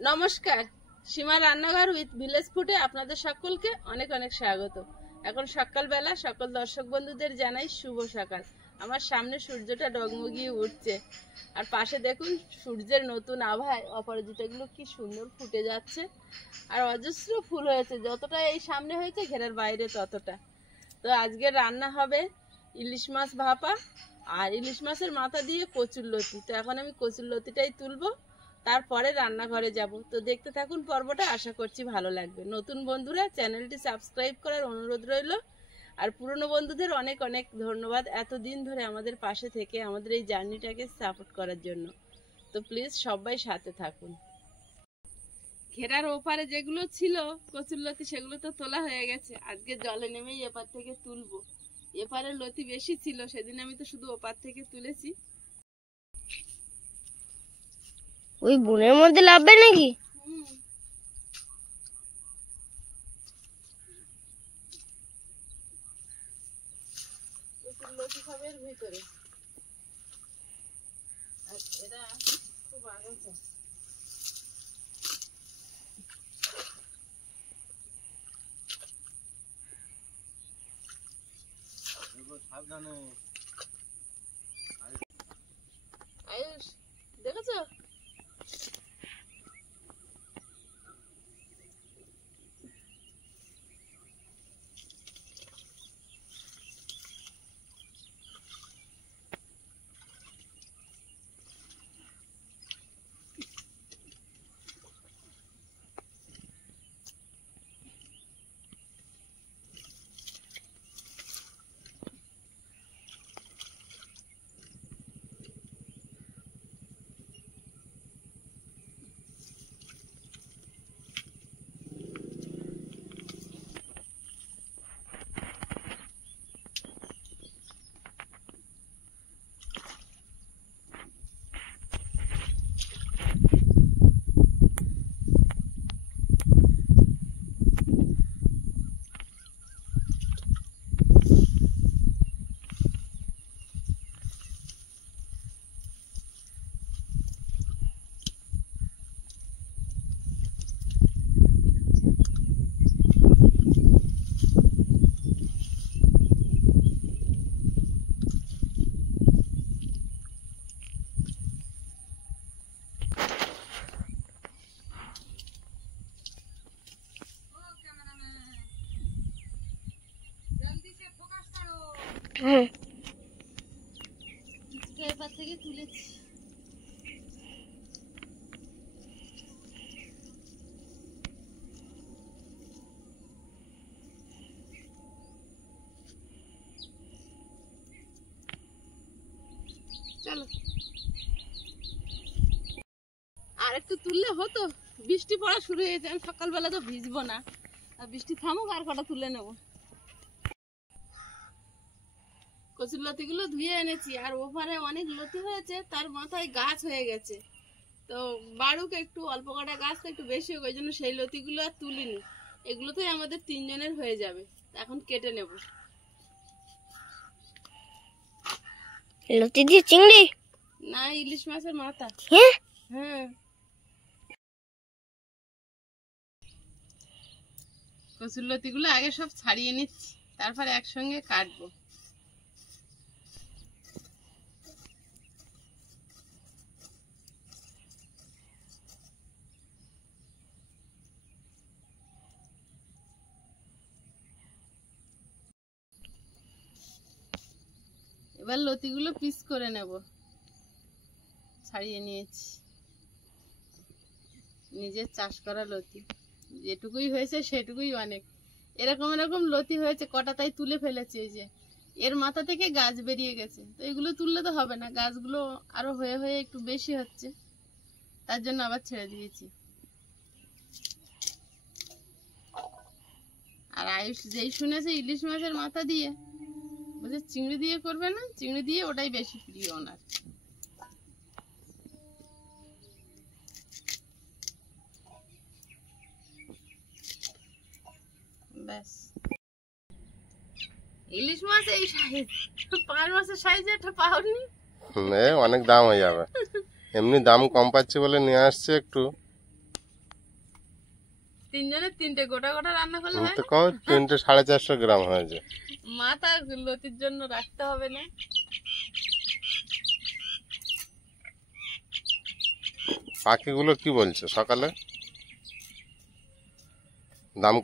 নমস্কার, সীমা রান্নাঘর with village ফুডে আপনাদের সকলকে অনেক অনেক স্বাগত। এখন সকালবেলা সকল দর্শক বন্ধুদের জানাই শুভ সকাল। আমার সামনে সূর্যটা ডগমগিয়ে উঠছে, আর পাশে দেখুন সূর্যের নতুন আভায় অপরাজিতাগুলো কি সুন্দর ফুটে যাচ্ছে, আর অজস্র ফুল হয়েছে। যতটা এই সামনে হয়েছে ঘেরার বাইরে ততটা। তো আজকে রান্না হবে ইলিশ মাছ ভাপা আর ইলিশ মাছের মাথা দিয়ে কচুরলতি। তো এখন আমি কচুরলতিটাই তুলবো, তারপরে রান্নাঘরে যাব। তো দেখতে থাকুন পর্বটা, আশা করছি ভালো লাগবে। নতুন বন্ধুরা চ্যানেলটি সাবস্ক্রাইব করার অনুরোধ রইল, আর পুরনো বন্ধুদের অনেক অনেক ধন্যবাদ এতদিন ধরে আমাদের পাশে থেকে আমাদের এই জার্নিটাকে সাপোর্ট করার জন্য। তো প্লিজ সবাই সাথে থাকুন। ঘেরার ওপারে যেগুলো ছিল কচুরলতি সেগুলো তো তোলা হয়ে গেছে, আজকে জলে নেমেই এপার থেকে তুলবো। এপারে লতি বেশি ছিল, সেদিন আমি তো শুধু ওপার থেকে তুলেছি। ওই বনের মধ্যে লাভবে নাকি? লতি খাবে এর ভিতরে, আর এরা খুব আগাছে। আয়ুষ দেখেছো? হ্যাঁ, এপার থেকে তুলেছি। চলো আর একটু তুললে হতো, বৃষ্টি পড়া শুরু হয়েছে। আমি সকালবেলা তো ভিজবো না, আর বৃষ্টি থামুক আর কটা তুলে নেবো। কচুর লতিগুলো ধুয়ে এনেছি, আর ওপারে অনেক লতি হয়েছে, তার মাথায় গাছ হয়ে গেছে। তো বাড়ুক একটু, অল্প কটা গাছ তো একটু বেশি হোক, ওই জন্য সেই লতিগুলো আর তুলিনি। এগুলোতেই আমাদের তিনজনের হয়ে যাবে। এখন কেটে নেব। লতি দিয়ে চিংড়ি না, ইলিশ মাছের মাথা। হ্যাঁ, হ্যাঁ, কচুর লতিগুলো আগে সব ছাড়িয়ে নিচ্ছি, তারপর একসঙ্গে কাটবো। এবার লতিগুলো পিস করে নেব। ছাড়িয়ে নিয়েছি, নিজের চাষ করা লতি, যেটুকুই হয়েছে সেটুকুই অনেক। এরকম এরকম লতি হয়েছে কটা, তাই তুলে ফেলেছি। এই যে এর মাথা থেকে গাছ বেরিয়ে গেছে, তো এগুলো তুললে তো হবে না, গাছগুলো আরো হয়ে হয়ে একটু বেশি হচ্ছে, তার জন্য আবার ছেড়ে দিয়েছি। আর আয়ুষ যেই শুনেছে ইলিশ মাছের মাথা দিয়ে, বলছে চিংড়ি দিয়ে করবে না, চিংড়ি দিয়ে ওটাই বেশি প্রিয় ওনার। ব্যাস, ইলিশ মাছ এই সাইজ, 5 মাসের সাইজে একটা পাওনি। অনেক দাম হয়ে যাবে, এমনি দাম কম পাচ্ছে বলে নিয়ে আসছে একটু। তিনজনের তিনটে গোটা গোটা রান্না করলে হয় তো কম 300-450 গ্রাম হয়েছে। মাথা লতির জন্য রাখতে হবে না। পাখিগুলো কি বলছে সকালে? দাম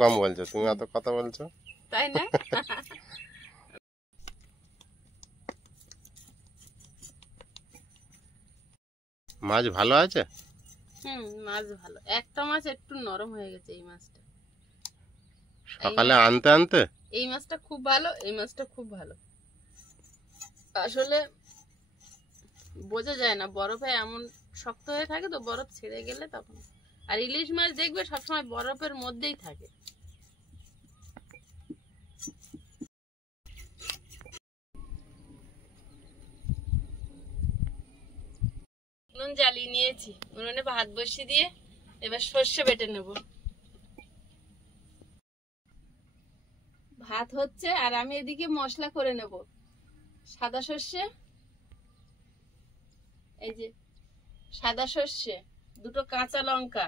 কম বলছে, তুমি এত কথা বলছো। তাই না? মাছ ভালো আছে? মাছ ভালো। একটা মাছ একটু নরম হয়ে গেছে, এই মাছটা। সকালে আনতে আনতে এই মাছটা খুব ভালো, এই মাছটা খুব ভালো। আসলে বোঝা যায় না, বরফে এমন শক্ত হয়ে থাকে তো, বরফ ছেড়ে গেলে তখন। আর ইলিশ মাছ দেখবে সবসময় বরফের মধ্যেই থাকে। উনুন জ্বালিয়ে নিয়েছি, উনুনে ভাত বসিয়ে দিয়ে এবার সর্ষে বেটে নেব। ভাত হচ্ছে আর আমি এদিকে মশলা করে নেব। সাদা সর্ষে, এই যে সাদা সর্ষে, দুটো কাঁচা লঙ্কা,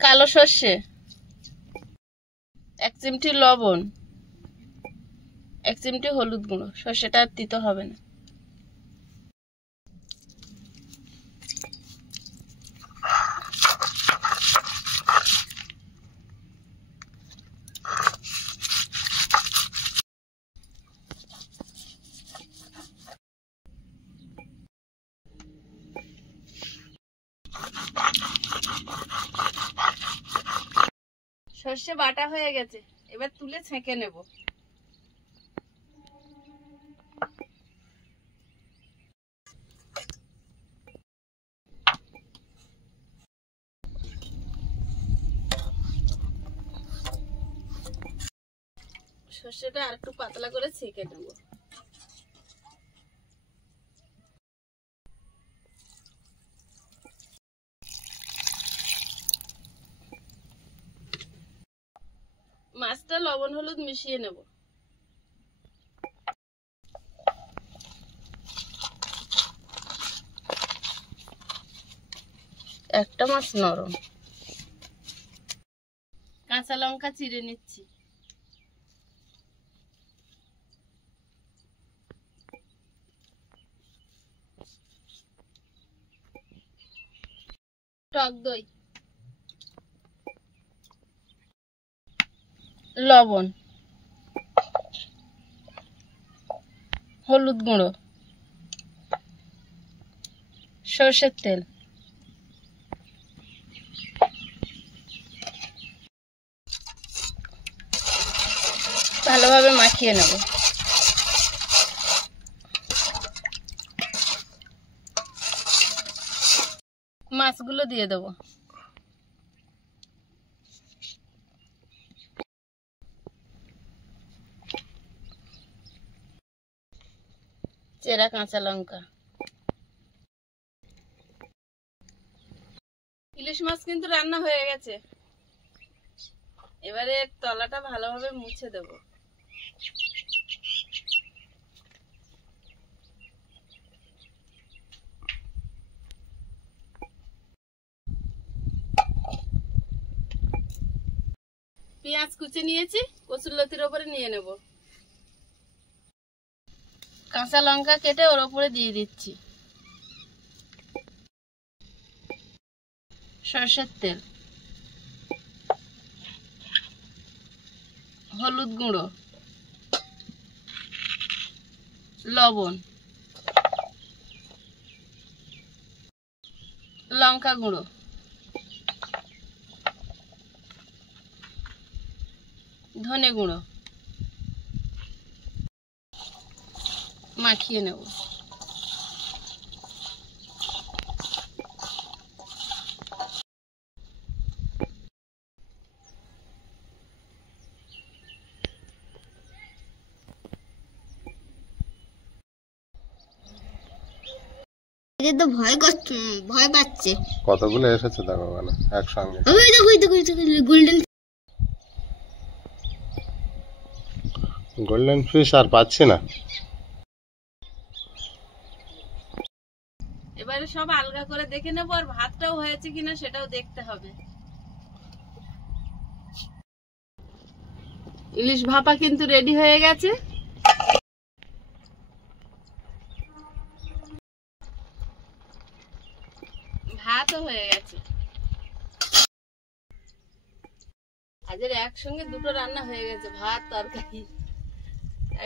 কালো সর্ষে, 1 চিমটি লবণ, 1 চিমটি হলুদ গুঁড়ো। সর্ষেটা আর তিতো হবে না। সর্ষে বাটা হয়ে গেছে, এবার তুলে ছেঁকে নেব। সর্ষেটা আর একটু পাতলা করে ছেঁকে নেব। মাছটা লবণ হলুদ মিশিয়ে নেব। একটা মাছ নরম। কাঁচা লঙ্কা চিড়ে নিচ্ছি। টক দই, লবণ, হলুদ গুঁড়ো, সরষের তেল, ভালোভাবে মাখিয়ে নেব। মাছগুলো দিয়ে দেব। চেরা কাঁচা লঙ্কা। ইলিশ মাছ কিন্তু রান্না হয়ে গেছে। এবারে তলাটা ভালোভাবে মুছে দেব। পেঁয়াজ কুচি নিয়েছি, কচুরলতির ওপরে নিয়ে নেব। কাঁচা লঙ্কা কেটে ওর ওপরে দিয়ে দিচ্ছি। সরষের তেল, হলুদ গুঁড়ো, লবণ, লঙ্কা গুঁড়ো, ধনে গুঁড়ো মাখিয়ে নেব। তো ভয় করছে, ভয় পাচ্ছে। কতগুলো এসেছে দেখো না একসঙ্গে। গোল্ডেন গোল্ডেন ফিশ আর পাচ্ছি না। এবার এবারে সব আলগা করে দেখে নেবো, আর ভাতটাও হয়েছে কিনা সেটাও দেখতে হবে। ইলিশ ভাপা কিন্তু রেডি হয়ে গেছে। ভাতও হয়ে গেছে। আজের একসঙ্গে দুটো রান্না হয়ে গেছে, ভাত তরকারি,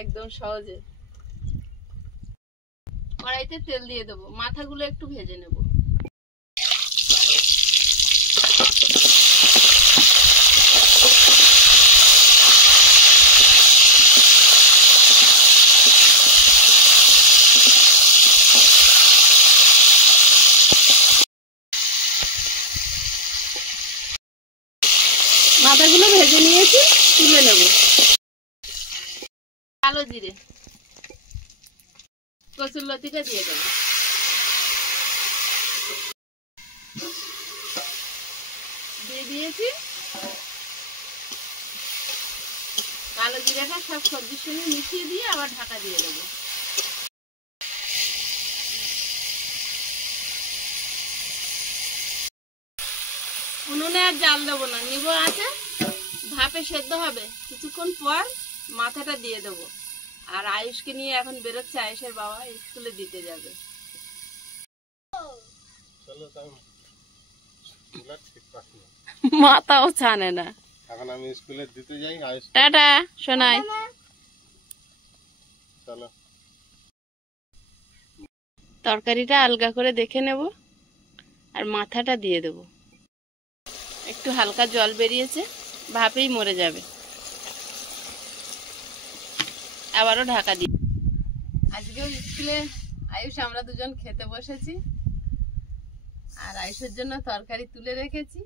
একদম সহজে। কড়াইতে তেল দিয়ে দেবো, মাথাগুলো একটু ভেজে নেব। মাথাগুলো ভেজে নিয়েছি, তুলে নেব। কালো জিরে, কসুর লতিটা দিয়ে দেবো। দিয়ে দিয়েছি কালো জিরাটা, সব সবজির সঙ্গে মিশিয়ে দিয়ে আবার ঢাকা দিয়ে দেবো। উনুনে আর জাল দেবো না, নিব আছে, ভাপে সেদ্ধ হবে। কিছুক্ষণ পর মাথাটা দিয়ে দেবো। আর আয়ুষকে নিয়ে এখন বেরোচ্ছে, আয়ুষের বাবা স্কুলে দিতে যাবে। মাথাও ছানে না। এখন আমি স্কুলে দিতে যাই। টাটা শোনাই। চলো, তরকারিটা আলগা করে দেখে নেব, আর মাথাটা দিয়ে দেব। একটু হালকা জল বেরিয়েছে, ভাপেই মরে যাবে। আবারও ঢাকা দিই। আজকেও স্কুলে আয়ুষ আমরা দুজন খেতে বসেছি, আর আয়ুষের জন্য তরকারি তুলে রেখেছি।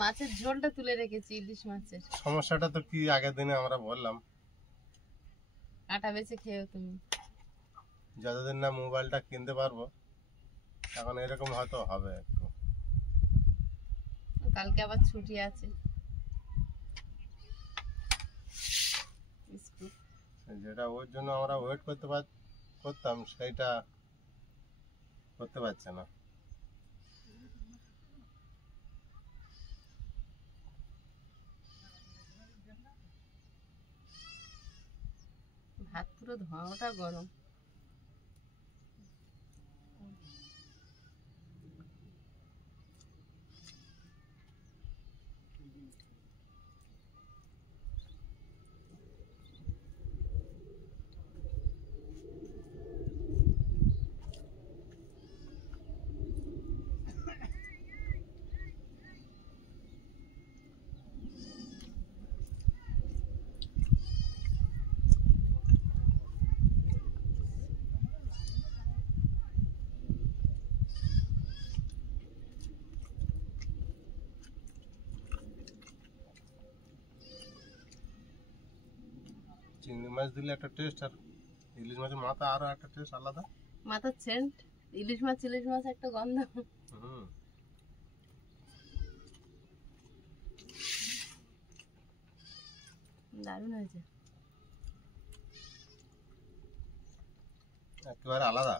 মাছের ঝোলটা তুলে রেখেছি, ইলিশ মাছের। সমস্যাটা তো কি আগের দিনে আমরা বললাম, কাটা বেছে খেয়েও তুমি। যতদিন না মোবাইলটা কিনতে পারবো, এখন এরকম হয়তো হবে একটু। কালকে আবার ছুটি আছে। যেটা ওর জন্য আমরা ওয়েট করতাম, সেইটা করতে পারছে না। ভাত পুরো ধোঁয়াটা গরম। চিংড়ি মাছ দিলে একটা টেস্ট, আর ইলিশ মাছের মাথা আরো একটা টেস্ট আলাদা। মাথার সেন্ট, ইলিশ মাছ একটা গন্ধ। দারুণ হয়েছে, একেবারে আলাদা।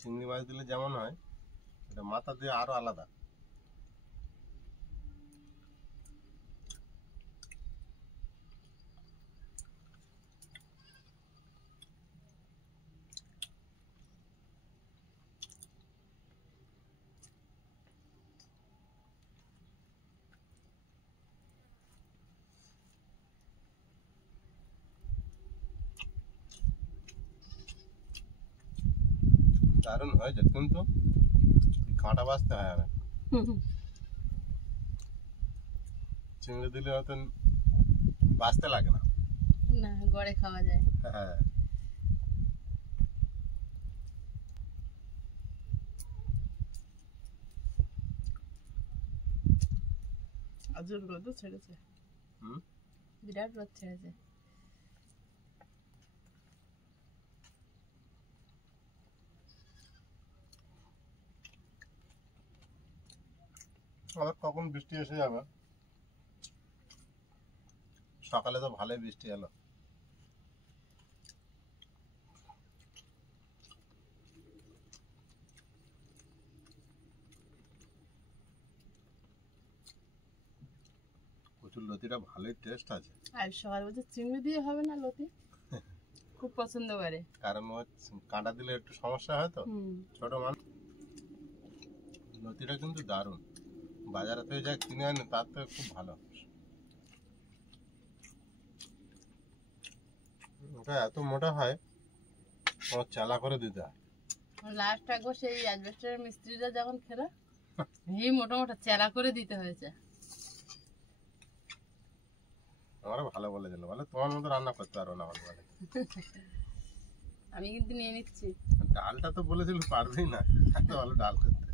চিংড়ি মাছ দিলে যেমন হয়, এটা মাথা দিয়ে আরো আলাদা। দারুণ হয়েছে, কিন্তু কাঁটা বাঁচতে হয় না। চিংড়ি দিলে হয়তো বাঁচতে লাগে না, না গড়ে খাওয়া যায়। হ্যাঁ। আজ রোদ ছেড়েছে, বিরাট রোদ ছেড়েছে। আবার কখন বৃষ্টি এসে যাবে। সকালে তো ভালোই বৃষ্টি এলো। প্রচুর লতিটা ভালোই টেস্ট আছে। আর সবাই বলছে চিংড়ি দিয়ে হবে না লতি, খুব পছন্দ করে। কারণ ও কাঁটা দিলে একটু সমস্যা হয় তো, ছোট মানুষ। লতিটা কিন্তু দারুণ, বাজারে থেকে যা কিনে আনে তার তো খুব ভালো। ওটা এত মোটা হয়, ও চালা করে দিতে হয়। লাস্ট একবার সেই অ্যাডভেস্টারের মিস্ত্রিরা যখন খেলো, এই মোটা মোটা চেরা করে দিতে হয়েছে। আমারও ভালো বলে দিল, বলে তোমার মতো রান্না করতে পারবো না বলে। আমি কিন্তু নিয়ে নিচ্ছি। ডালটা তো বলেছিল পারবেই না, এত ভালো ডাল করতে।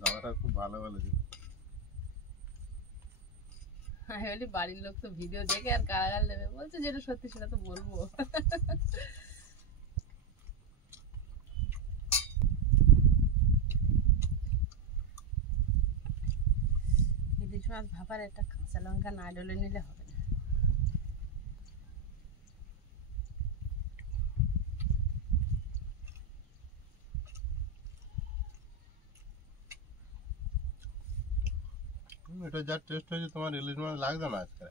দাদাটা খুব ভালো বলেছিল। আমি বলি বাড়ির লোক তো ভিডিও দেখে আর গালাগাল দেবে, বলছে যেটা সত্যি সেটা তো বলবো। ইলিশ মাছ ভাপার একটা কাঁচা লঙ্কা না ডলে নিলে হবে না। এটা যা টেস্ট হয়েছে তোমার ইলিশ মাছ লাগবে না আজকে।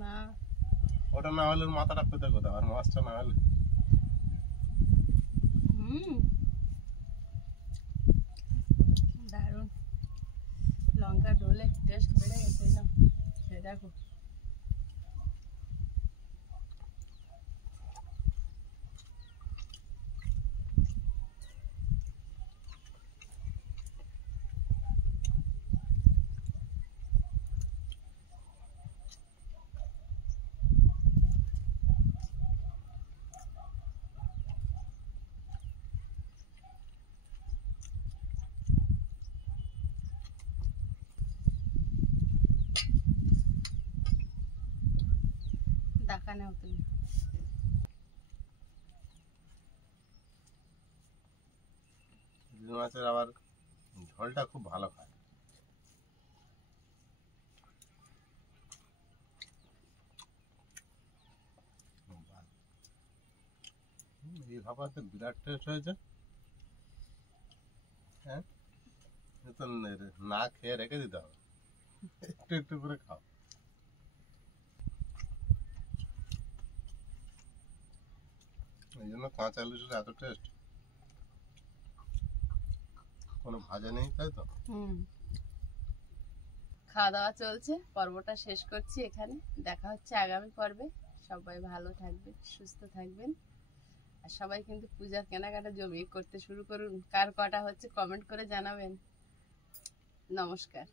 না, ওটা না হলে মাথাটা পেতে কোথাও, আর মাছটা না হলে। দারুণ লঙ্কা ডলে টেস্ট বেড়ে গেছে না, সে দেখো। দেখা নাও তুমি। ইলিশ মাছের আবার ঝোলটা খুব ভালো খায়। এই ভাপাতে বিরাট টেস্ট হয়েছে। হ্যাঁ, এ তো না খেয়ে রেখে দিতে হবে, একটু একটু করে খাও। এই জন্য কাঁচা ইলিশের এত টেস্ট। কোনো ভাজা নেই, তাই তো? খাওয়া দাওয়া চলছে, পর্বটা শেষ করছি এখানে। দেখা হচ্ছে আগামী পর্বে। সবাই ভালো থাকবেন, সুস্থ থাকবেন। আর সবাই কিন্তু পূজার কেনাকাটা জমিয়ে করতে শুরু করুন। কার কটা হচ্ছে কমেন্ট করে জানাবেন। নমস্কার।